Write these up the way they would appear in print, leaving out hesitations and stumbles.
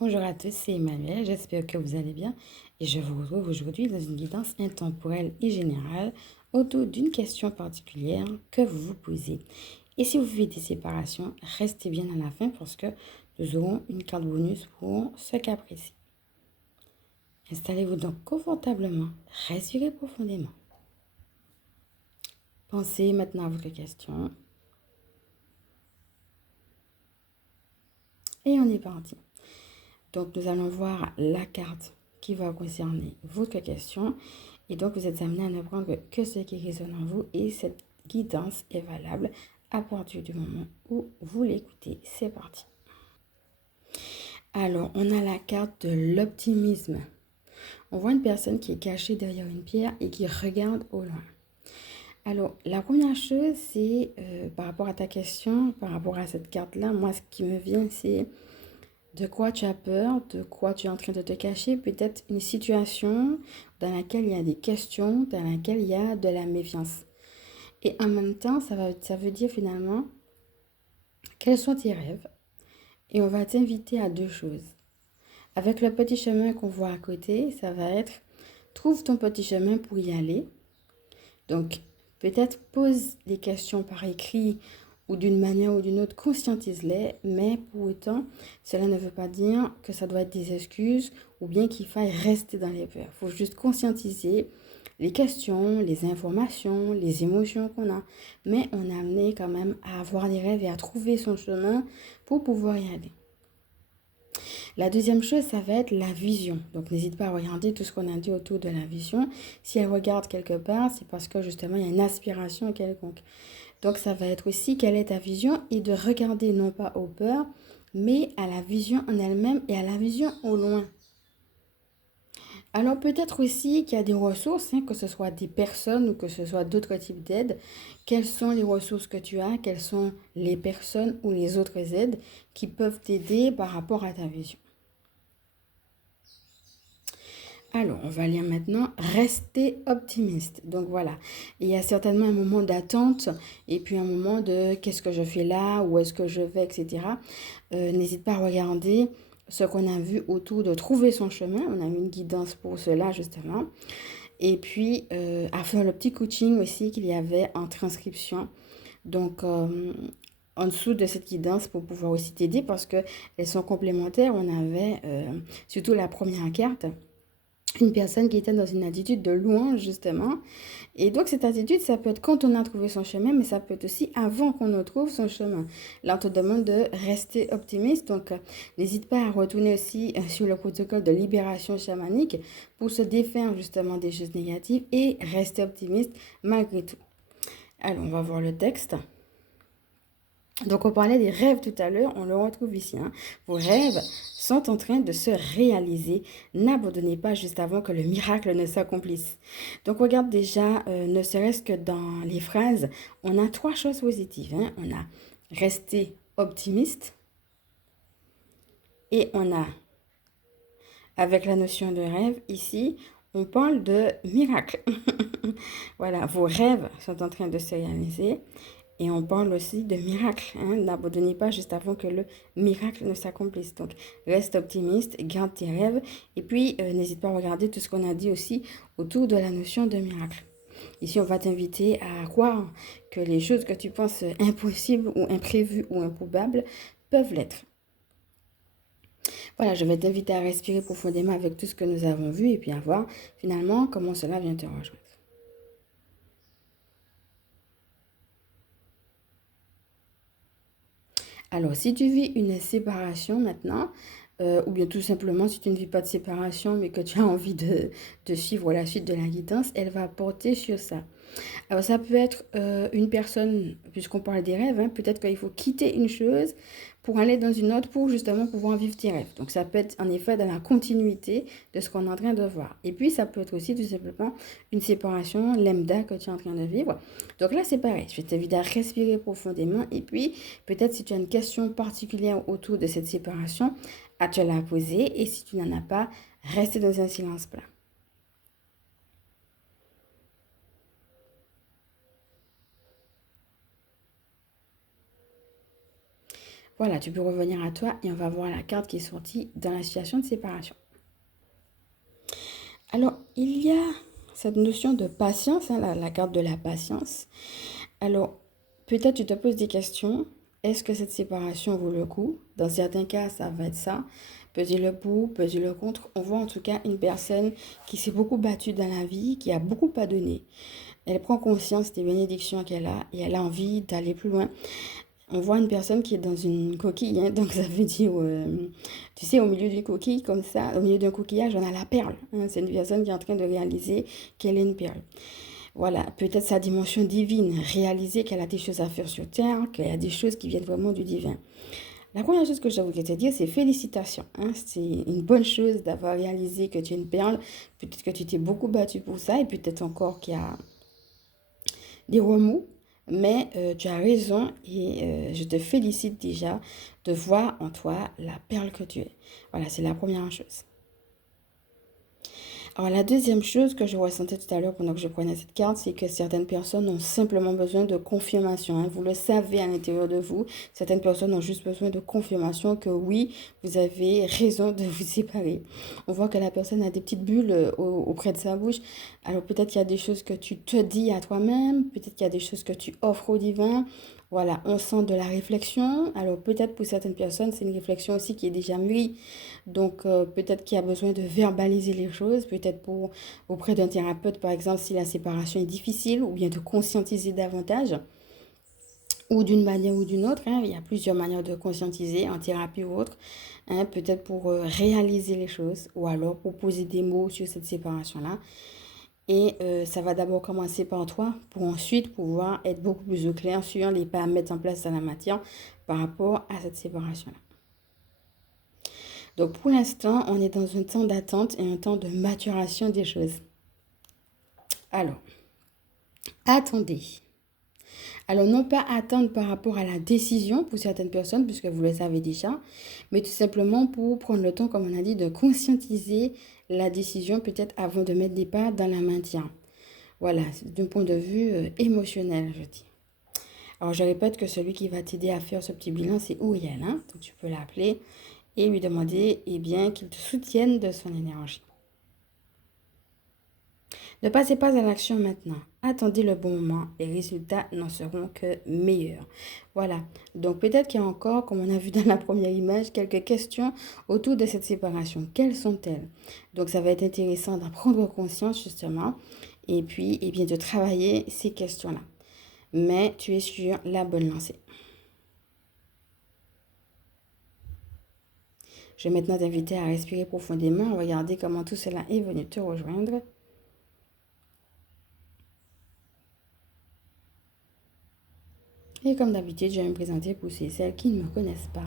Bonjour à tous, c'est Emmanuel, j'espère que vous allez bien et je vous retrouve aujourd'hui dans une guidance intemporelle et générale autour d'une question particulière que vous vous posez. Et si vous vivez des séparations, restez bien à la fin parce que nous aurons une carte bonus pour ce cas précis. Installez-vous donc confortablement, respirez profondément. Pensez maintenant à votre question. Et on est parti. Donc, nous allons voir la carte qui va concerner votre question. Et donc, vous êtes amené à ne prendre que ce qui résonne en vous. Et cette guidance est valable à partir du moment où vous l'écoutez. C'est parti. Alors, on a la carte de l'optimisme. On voit une personne qui est cachée derrière une pierre et qui regarde au loin. Alors, la première chose, c'est par rapport à ta question, par rapport à cette carte-là, moi, ce qui me vient, c'est de quoi tu as peur, de quoi tu es en train de te cacher, peut-être une situation dans laquelle il y a des questions, dans laquelle il y a de la méfiance. Et en même temps, ça veut dire finalement quels sont tes rêves. Et on va t'inviter à deux choses. Avec le petit chemin qu'on voit à côté, ça va être trouve ton petit chemin pour y aller. Donc, peut-être pose les questions par écrit ou d'une manière ou d'une autre, conscientise-les, mais pour autant, cela ne veut pas dire que ça doit être des excuses ou bien qu'il faille rester dans les peurs. Il faut juste conscientiser les questions, les informations, les émotions qu'on a. Mais on est amené quand même à avoir des rêves et à trouver son chemin pour pouvoir y aller. La deuxième chose, ça va être la vision. Donc, n'hésite pas à regarder tout ce qu'on a dit autour de la vision. Si elle regarde quelque part, c'est parce que justement, il y a une aspiration quelconque. Donc, ça va être aussi quelle est ta vision et de regarder non pas aux peurs, mais à la vision en elle-même et à la vision au loin. Alors, peut-être aussi qu'il y a des ressources, que ce soit des personnes ou que ce soit d'autres types d'aides. Quelles sont les ressources que tu as? Quelles sont les personnes ou les autres aides qui peuvent t'aider par rapport à ta vision? Alors, on va lire maintenant rester optimiste. Donc voilà, il y a certainement un moment d'attente et puis un moment de qu'est-ce que je fais là, où est-ce que je vais, etc. N'hésite pas à regarder ce qu'on a vu autour de trouver son chemin. On a eu une guidance pour cela justement. Et puis à faire le petit coaching aussi qu'il y avait en transcription. Donc en dessous de cette guidance pour pouvoir aussi t'aider parce qu'elles sont complémentaires. On avait surtout la première carte une personne qui était dans une attitude de louange, justement. Et donc, cette attitude, ça peut être quand on a trouvé son chemin, mais ça peut être aussi avant qu'on ne trouve son chemin. Là, on te demande de rester optimiste. Donc, n'hésite pas à retourner aussi sur le protocole de libération chamanique pour se défaire, justement, des choses négatives et rester optimiste malgré tout. Alors, on va voir le texte. Donc, on parlait des rêves tout à l'heure, on le retrouve ici. Vos rêves sont en train de se réaliser. N'abandonnez pas juste avant que le miracle ne s'accomplisse. Donc, regarde déjà, ne serait-ce que dans les phrases, on a trois choses positives. On a resté optimiste et on a, avec la notion de rêve, ici, on parle de miracle. Voilà, vos rêves sont en train de se réaliser. Et on parle aussi de miracle. N'abandonnez pas juste avant que le miracle ne s'accomplisse. Donc, reste optimiste, garde tes rêves. Et puis, n'hésite pas à regarder tout ce qu'on a dit aussi autour de la notion de miracle. Ici, on va t'inviter à croire que les choses que tu penses impossibles ou imprévues ou improbables peuvent l'être. Voilà, je vais t'inviter à respirer profondément avec tout ce que nous avons vu et puis à voir finalement comment cela vient te rejoindre. Alors, si tu vis une séparation maintenant, ou bien tout simplement si tu ne vis pas de séparation mais que tu as envie de suivre la suite de la guidance, elle va porter sur ça. Alors ça peut être une personne, puisqu'on parle des rêves, peut-être qu'il faut quitter une chose pour aller dans une autre pour justement pouvoir vivre tes rêves. Donc ça peut être en effet dans la continuité de ce qu'on est en train de voir. Et puis ça peut être aussi tout simplement une séparation lambda que tu es en train de vivre. Donc là c'est pareil, je vais t'inviter à respirer profondément et puis peut-être si tu as une question particulière autour de cette séparation, à te la poser et si tu n'en as pas, rester dans un silence plat. Voilà, tu peux revenir à toi et on va voir la carte qui est sortie dans la situation de séparation. Alors, il y a cette notion de patience, hein, la carte de la patience. Alors, peut-être tu te poses des questions. Est-ce que cette séparation vaut le coup? Dans certains cas, ça va être ça. Peser le pour, peser le contre. On voit en tout cas une personne qui s'est beaucoup battue dans la vie, qui a beaucoup à donner. Elle prend conscience des bénédictions qu'elle a et elle a envie d'aller plus loin. On voit une personne qui est dans une coquille, hein, donc ça veut dire, tu sais, au milieu d'une coquille comme ça, au milieu d'un coquillage, on a la perle. Hein. C'est une personne qui est en train de réaliser qu'elle est une perle. Voilà, peut-être sa dimension divine, réaliser qu'elle a des choses à faire sur Terre, qu'il y a des choses qui viennent vraiment du divin. La première chose que je voudrais te dire, c'est félicitations. Hein. C'est une bonne chose d'avoir réalisé que tu es une perle. Peut-être que tu t'es beaucoup battu pour ça et peut-être encore qu'il y a des remous. Mais tu as raison et je te félicite déjà de voir en toi la perle que tu es. Voilà, c'est la première chose. Alors la deuxième chose que je ressentais tout à l'heure pendant que je prenais cette carte, c'est que certaines personnes ont simplement besoin de confirmation. Hein. Vous le savez à l'intérieur de vous, certaines personnes ont juste besoin de confirmation que oui, vous avez raison de vous séparer. On voit que la personne a des petites bulles auprès de sa bouche. Alors peut-être qu'il y a des choses que tu te dis à toi-même, peut-être qu'il y a des choses que tu offres au divin. Voilà, on sent de la réflexion. Alors peut-être pour certaines personnes, c'est une réflexion aussi qui est déjà mûrie. Donc peut-être qu'il y a besoin de verbaliser les choses, peut-être pour auprès d'un thérapeute par exemple si la séparation est difficile, ou bien de conscientiser davantage, ou d'une manière ou d'une autre. Hein. Il y a plusieurs manières de conscientiser en thérapie ou autre. Hein, peut-être pour réaliser les choses, ou alors pour poser des mots sur cette séparation-là. Et ça va d'abord commencer par toi pour ensuite pouvoir être beaucoup plus au clair sur les pas à mettre en place dans la matière par rapport à cette séparation-là. Donc pour l'instant, on est dans un temps d'attente et un temps de maturation des choses. Alors, attendez. Alors non pas attendre par rapport à la décision pour certaines personnes, puisque vous le savez déjà, mais tout simplement pour prendre le temps, comme on a dit, de conscientiser la décision peut-être avant de mettre des pas dans la maintien. Voilà, d'un point de vue émotionnel, je dis. Alors je répète que celui qui va t'aider à faire ce petit bilan, c'est Uriel. Hein? Donc tu peux l'appeler et lui demander bien, qu'il te soutienne de son énergie. Ne passez pas à l'action maintenant. Attendez le bon moment. Les résultats n'en seront que meilleurs. Voilà. Donc peut-être qu'il y a encore, comme on a vu dans la première image, quelques questions autour de cette séparation. Quelles sont-elles? Donc ça va être intéressant d'en prendre conscience justement et puis bien, de travailler ces questions-là. Mais tu es sur la bonne lancée. Je vais maintenant t'inviter à respirer profondément, regarder comment tout cela est venu te rejoindre. Et comme d'habitude, je vais me présenter pour ceux et celles qui ne me connaissent pas.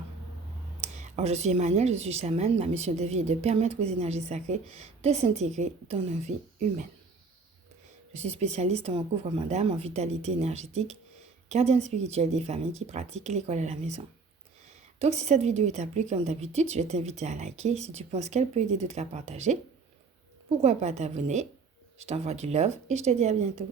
Alors, je suis Emmanuelle, je suis chamane. Ma mission de vie est de permettre aux énergies sacrées de s'intégrer dans nos vies humaines. Je suis spécialiste en recouvrement d'âme, en vitalité énergétique, gardienne spirituelle des familles qui pratiquent l'école à la maison. Donc, si cette vidéo t'a plu, comme d'habitude, je vais t'inviter à liker. Si tu penses qu'elle peut aider d'autres à partager, pourquoi pas t'abonner. Je t'envoie du love et je te dis à bientôt.